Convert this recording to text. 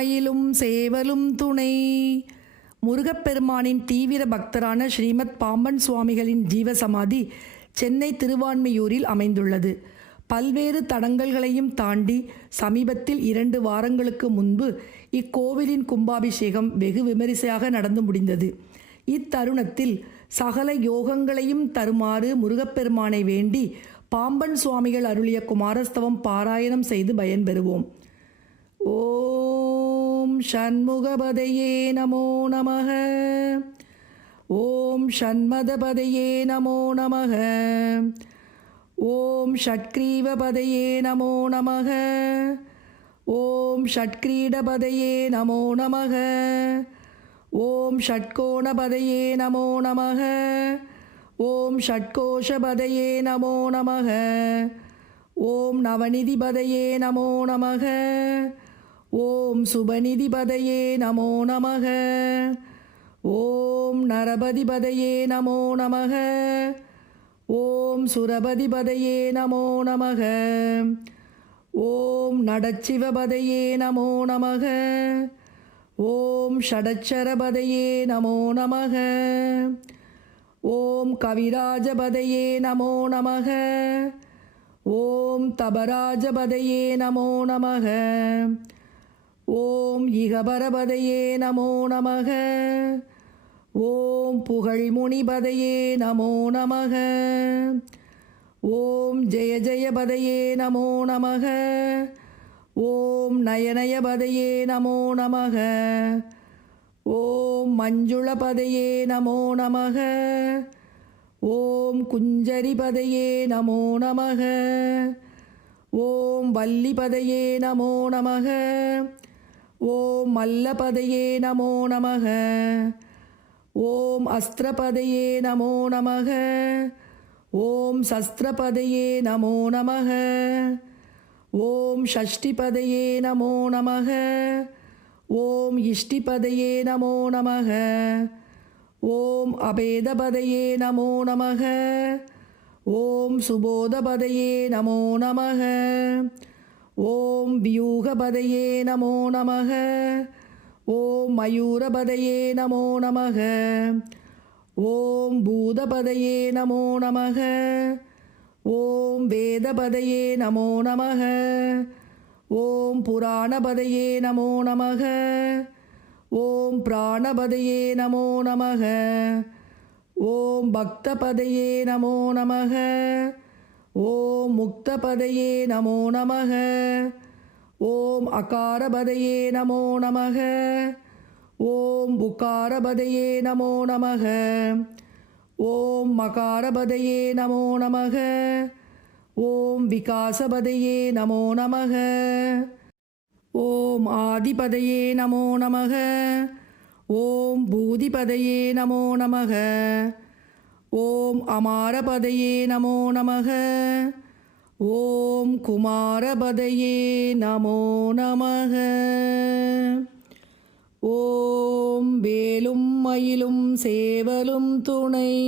வாயிலும் சேவலும் துணை. முருகப்பெருமானின் தீவிர பக்தரான ஸ்ரீமத் பாம்பன் சுவாமிகளின் ஜீவசமாதி சென்னை திருவான்மையூரில் அமைந்துள்ளது. பல்வேறு தடங்கல்களையும் தாண்டி சமீபத்தில் இரண்டு வாரங்களுக்கு முன்பு இக்கோவிலின் கும்பாபிஷேகம் வெகு விமரிசையாக நடந்து முடிந்தது. இத்தருணத்தில் சகல யோகங்களையும் தருமாறு முருகப்பெருமானை வேண்டி பாம்பன் சுவாமிகள் அருளிய குமாரஸ்தவம் பாராயணம் செய்து பயன்பெறுவோம். ஓ ஷண்முகபதையே நமோ நமக. ஓம் ஷண்மதபதையே நமோ நமக. ஓம் ஷட்கிரீவபதையே நமோ நமக. ஓம் ஷட்கிரீடபதையே நமோ நமக. ஓம் ஷட்கோணபதையே நமோ நமக. ஓம் ஷட்கோஷபதையே நமோ நமக. ஓம் நவநிதிபதையே நமோ நமக. ஓம் சுபநிதிபதையே நமோ நமக. ஓம் நரபதிபதையே நமோ நமக. ஓம் சுரபதிபதையே நமோ நமக. ஓம் நடச்சிவபதையே நமோ நமக. ஓம் ஷடச்சரபதையே நமோ நமக. ஓம் கவிராஜபதையே நமோ நமக. ஓம் தபராஜபதையே நமோ நமக. ஓம் இகபரபதையே நமோ நமக. ஓம் புகழ் முனிபதையே நமோ நமக. ஓம் ஜெய ஜெயபதையே நமோ நமக. ஓம் நயனயபதையே நமோ நமக. ஓம் மஞ்சுளபதையே நமோ நமக. ஓம் குஞ்சரிபதையே நமோ நமக. ஓம் வல்லிபதையே நமோ நமக. ஓம் மல்லபதையே நமோ நமக. ஓம் அஸ்திரபதையே நமோ நமக. ஓம் சஸ்திரபதையே நமோ நமக. ஓம் ஷஷ்டிபதையே நமோ நமக. ஓம் இஷ்டிபதையே நமோ நமக. ஓம் அபேதபதையே நமோ நமக. ஓம் சுபோதபதையே நமோ நமக. ஓம் வியூகபதையே நமோ நமக. ஓம் மயூரபதையே நமோ நமக. ஓம் பூதபதையே நமோ நமக. ஓம் வேதபதையே நமோ நமக. ஓம் புராணபதையே நமோ நமக. ஓம் பிராணபதையே நமோ நமக. ஓம் பக்தபதையே நமோ நமக. ஓம் முக்தபதையே நமோ நமக. ஓம் அகாரபதையே நமோ நமக. ஓம் புக்காரபதையே நமோ நமக. ஓம் மகாரபதையே நமோ நமக. ஓம் விகாசபதையே நமோ நமக. ஓம் ஆதிபதையே நமோ நமக. ஓம் பூதிபதையே நமோ நமக. ஓம் அமாரபதையே நமோ நமக. ஓம் குமாரபதையே நமோ நமக. ஓம் வேலும் மயிலும் சேவலும் துணை.